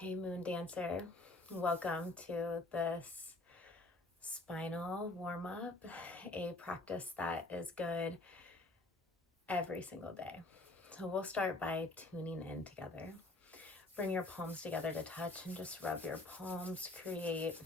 Hey Moon Dancer, welcome to this spinal warm-up, a practice that is good every single day. So we'll start by tuning in together. Bring your palms together to touch and just rub your palms, create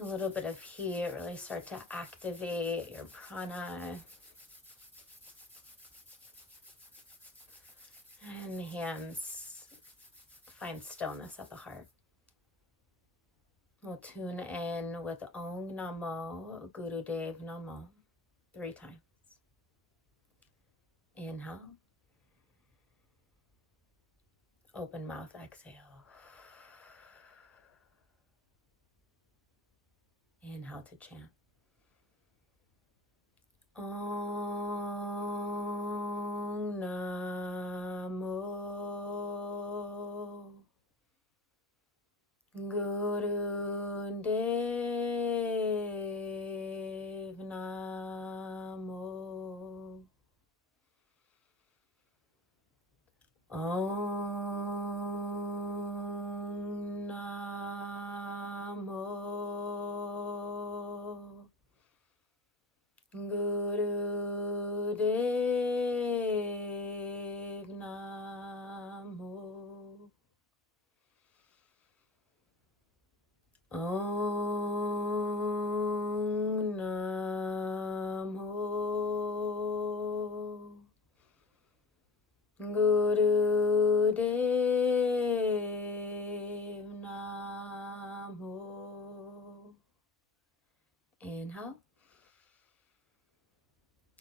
a little bit of heat, really start to activate your prana. And hands find stillness at the heart. We'll tune in with Om Namo Gurudev Namo 3 times. Inhale. Open mouth, exhale. Inhale to chant. Om Namo Gurudev Namo. Om Namo Gurudev Namo. Om Namo Gurudev Namo. Inhale.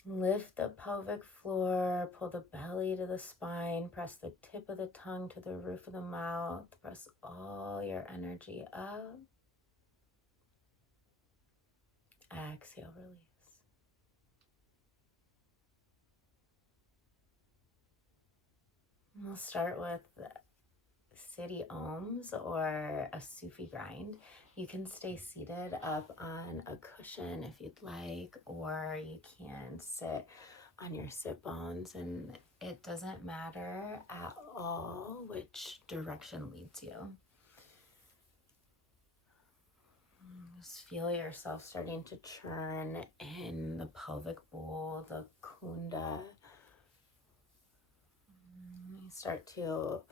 Lift the pelvic floor, pull the belly to the spine, press the tip of the tongue to the roof of the mouth, press all your energy up. Exhale, release. We'll start with city ohms or a Sufi grind. You can stay seated up on a cushion if you'd like, or you can sit on your sit bones, and it doesn't matter at all which direction leads you. Just feel yourself starting to churn in the pelvic bowl, the kunda. You start to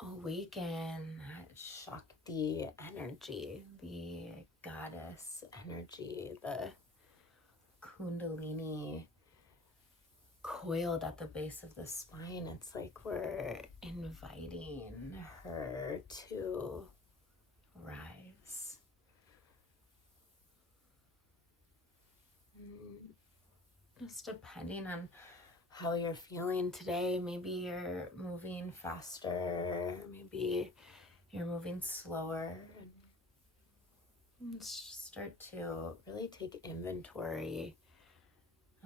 awaken that Shakti energy, the goddess energy, the Kundalini coiled at the base of the spine. It's like we're inviting her to rise. Just depending on how you're feeling today, maybe you're moving faster, maybe you're moving slower. And just start to really take inventory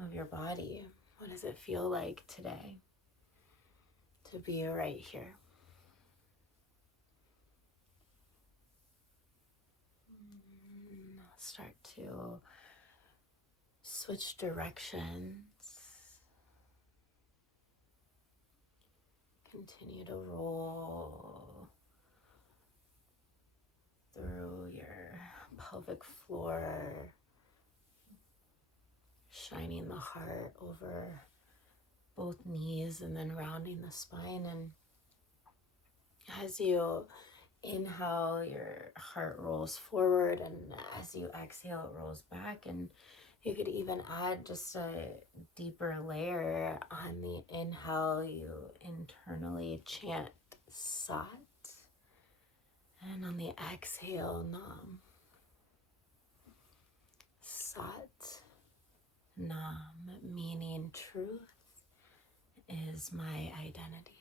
of your body. What does it feel like today to be right here? Start to switch directions. Continue to roll through your pelvic floor, shining the heart over both knees and then rounding the spine. And as you inhale, your heart rolls forward, and as you exhale, it rolls back. And you could even add just a deeper layer. On the inhale, you internally chant Sat, and on the exhale, Nam. Sat, Nam, meaning truth is my identity.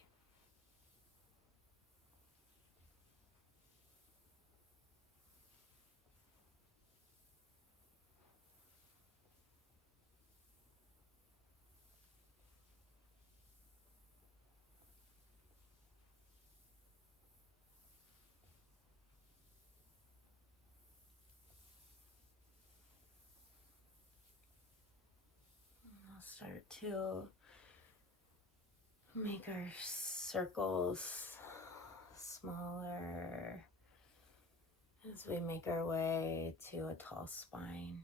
We'll start to make our circles smaller as we make our way to a tall spine.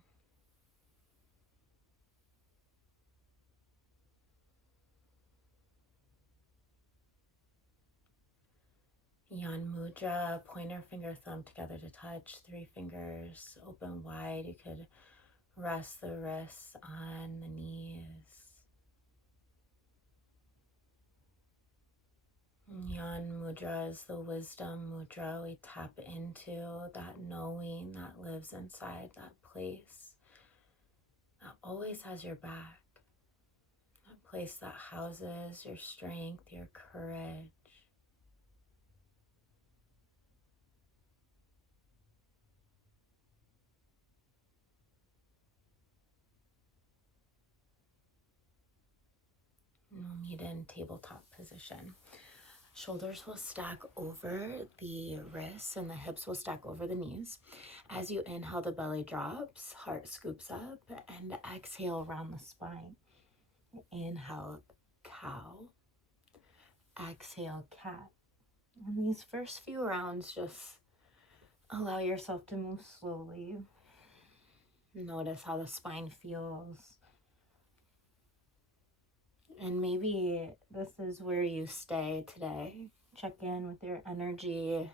Yan Mudra, pointer finger, thumb together to touch, 3 fingers open wide. You could rest the wrists on the knees. Yan Mudra is the wisdom mudra. We tap into that knowing that lives inside that place that always has your back. That place that houses your strength, your courage. And we'll meet in tabletop position. Shoulders will stack over the wrists and the hips will stack over the knees. As you inhale, the belly drops, heart scoops up, and exhale around the spine. Inhale, cow. Exhale, cat. And these first few rounds, just allow yourself to move slowly. Notice how the spine feels. And maybe this is where you stay today. Check in with your energy.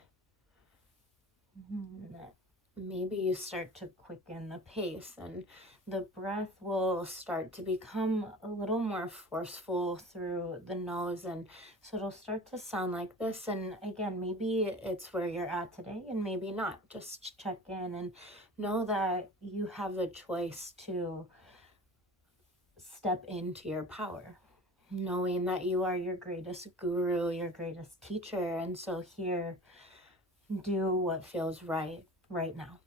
Maybe you start to quicken the pace and the breath will start to become a little more forceful through the nose, and so it'll start to sound like this. And again, maybe it's where you're at today and maybe not. Just check in and know that you have the choice to step into your power, knowing that you are your greatest guru, your greatest teacher. And so here, do what feels right now.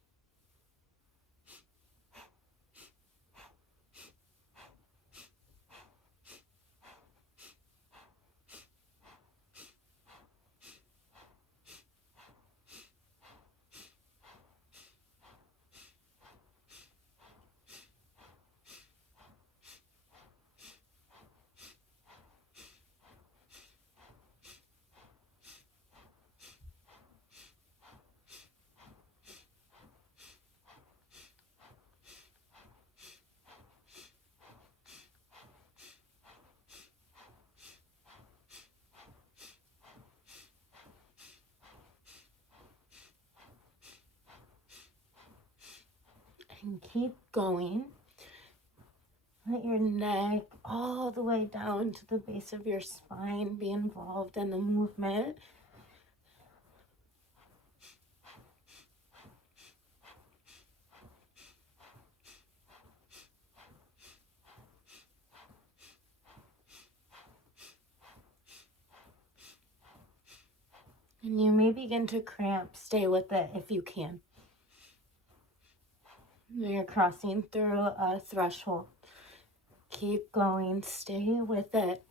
And keep going. Let your neck all the way down to the base of your spine be involved in the movement. And you may begin to cramp. Stay with it if you can. You're crossing through a threshold. Keep going. Stay with it.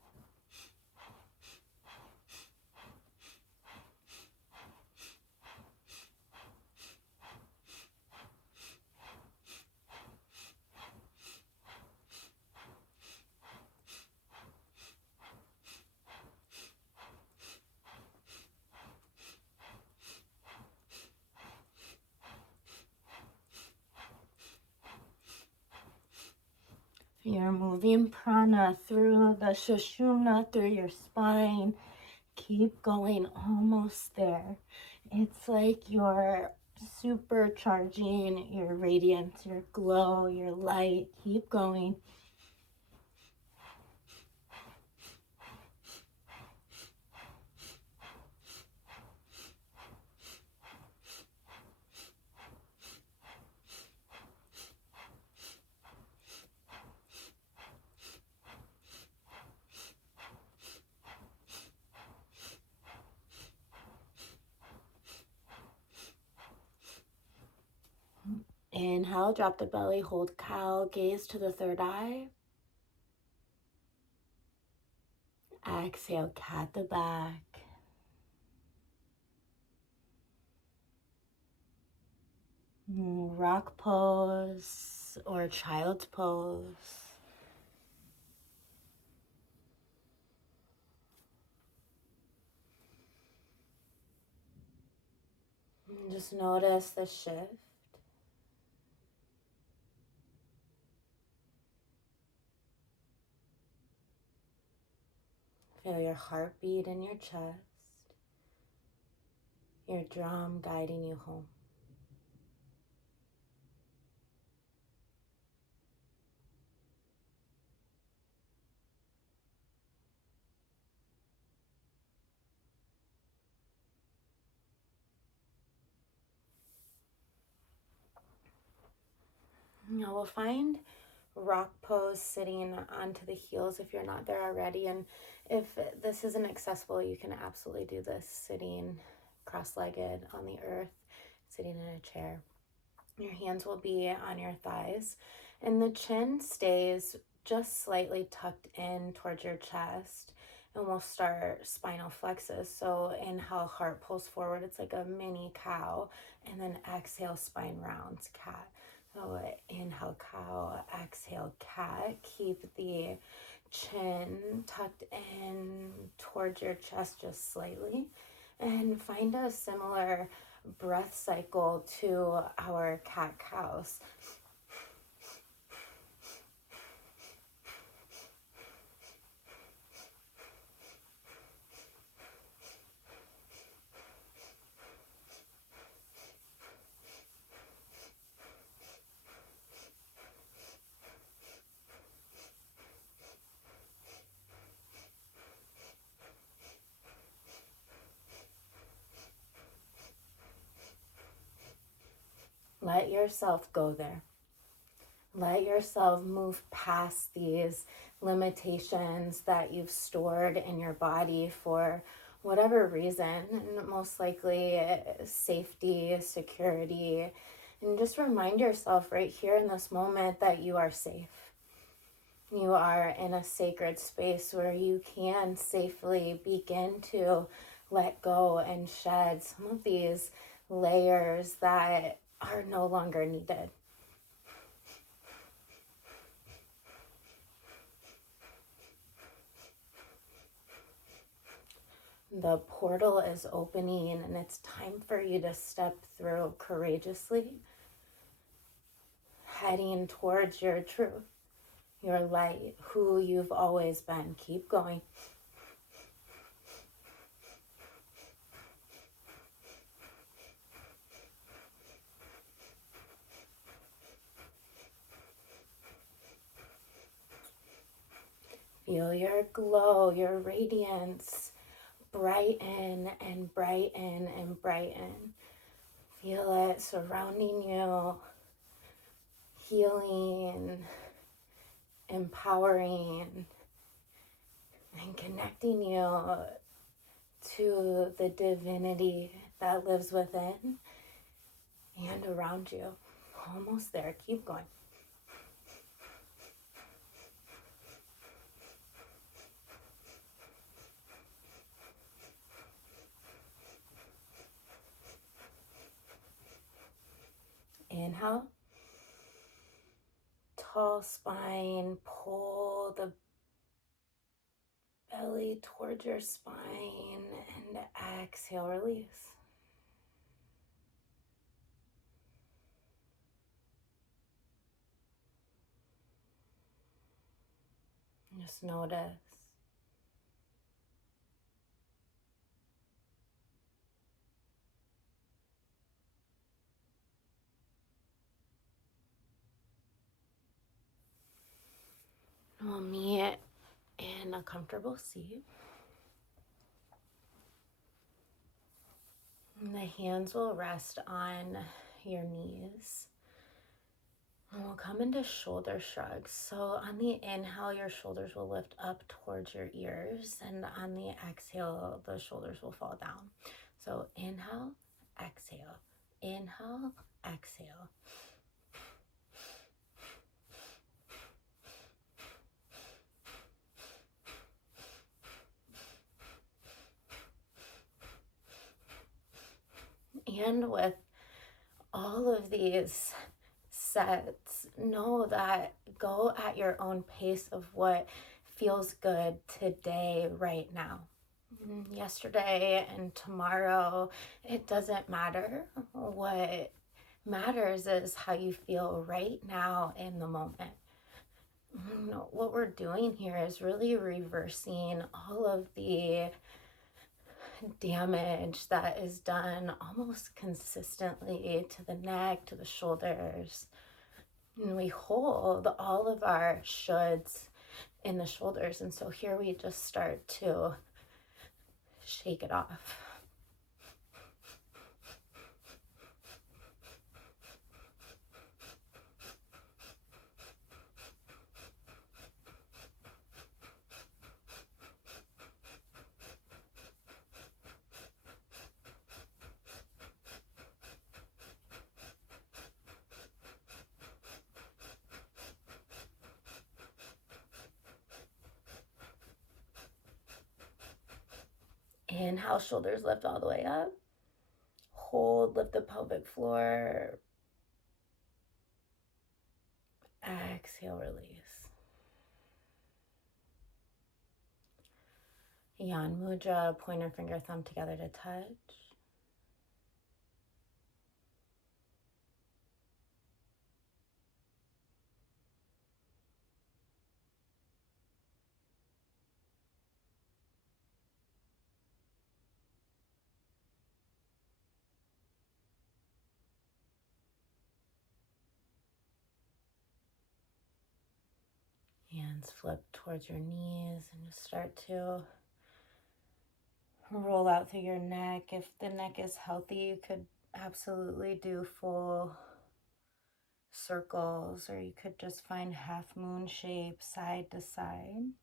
You're moving prana through the sushumna, through your spine. Keep going, almost there. It's like you're supercharging your radiance, your glow, your light. Keep going. Inhale, drop the belly, hold cow, gaze to the third eye. Exhale, cat the back. Rock pose or child's pose. And just notice the shift. Feel your heartbeat in your chest, your drum guiding you home. Now we'll find rock pose, sitting onto the heels if you're not there already. And if this isn't accessible, you can absolutely do this sitting cross-legged on the earth, sitting in a chair. Your hands will be on your thighs, and the chin stays just slightly tucked in towards your chest, and we'll start spinal flexus. So inhale, heart pulls forward. It's like a mini cow. And then exhale, spine rounds, cat. So inhale, cow, exhale, cat. Keep the chin tucked in towards your chest just slightly. And find a similar breath cycle to our cat cows. Let yourself go there. Let yourself move past these limitations that you've stored in your body for whatever reason, and most likely safety, security, and just remind yourself right here in this moment that you are safe. You are in a sacred space where you can safely begin to let go and shed some of these layers that are no longer needed. The portal is opening, and it's time for you to step through courageously, heading towards your truth, your light, who you've always been. Keep going. Feel your glow, your radiance brighten and brighten and brighten. Feel it surrounding you, healing, empowering, and connecting you to the divinity that lives within and around you. Almost there. Keep going. Inhale. Tall spine. Pull the belly towards your spine, and exhale, release. Just notice. We'll meet in a comfortable seat. And the hands will rest on your knees. And we'll come into shoulder shrugs. So on the inhale, your shoulders will lift up towards your ears. And on the exhale, the shoulders will fall down. So inhale, exhale. Inhale, exhale. And with all of these sets, know that go at your own pace of what feels good today, right now. yesterday and tomorrow. It doesn't matter. What matters is how you feel right now in the moment. What we're doing here is really reversing all of the damage that is done almost consistently to the neck, to the shoulders. And we hold all of our shoulds in the shoulders. And so here we just start to shake it off. Inhale, shoulders lift all the way up. Hold, lift the pelvic floor. Exhale, release. Yan Mudra, pointer finger, thumb together to touch. Hands flip towards your knees and just start to roll out through your neck. If the neck is healthy, you could absolutely do full circles, or you could just find half moon shape side to side.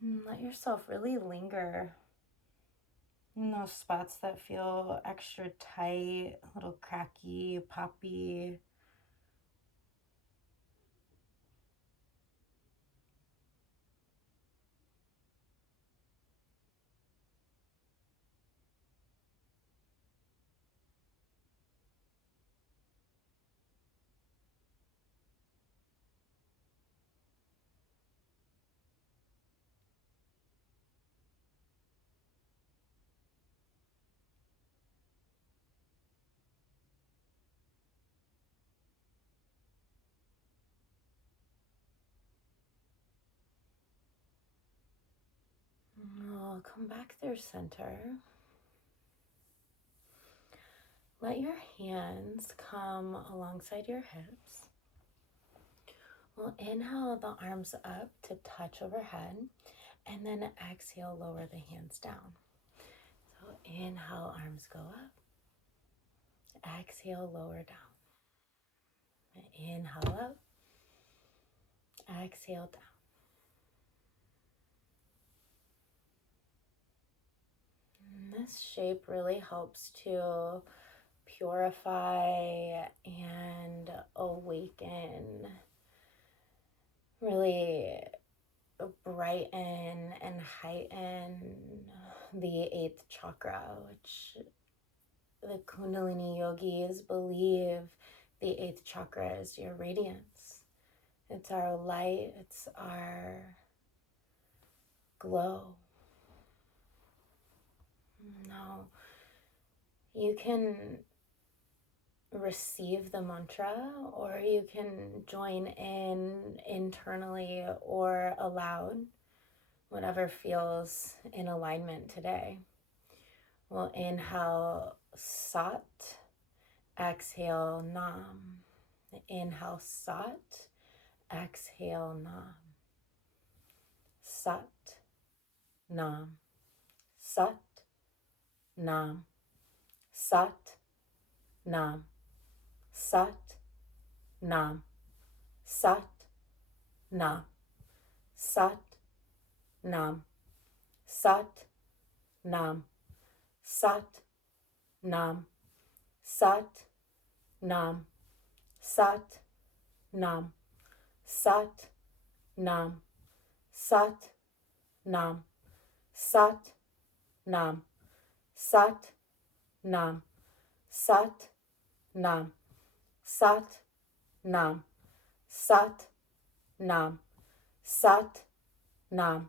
And let yourself really linger in those spots that feel extra tight, a little cracky, poppy. Oh, come back through center. Let your hands come alongside your hips. We'll inhale the arms up to touch overhead, and then exhale, lower the hands down. So inhale, arms go up. Exhale, lower down. Inhale up. Exhale down. And this shape really helps to purify and awaken, really brighten and heighten the eighth chakra, which the Kundalini yogis believe the eighth chakra is your radiance. It's our light, it's our glow. Now, you can receive the mantra, or you can join in internally or aloud, whatever feels in alignment today. We'll inhale Sat, exhale Nam. Inhale Sat, exhale Nam. Sat, Nam. Sat, Nam. Sat, Nam. Sat, Nam. Sat, Nam. Sat, Nam. Sat, Nam. Sat, Nam. Sat, Nam. Sat, Nam. Sat, Nam. Sat, Nam. Sat, Nam. Sat, Nam. Sat, Nam. Sat, Nam. Sat, Nam. Sat, Nam.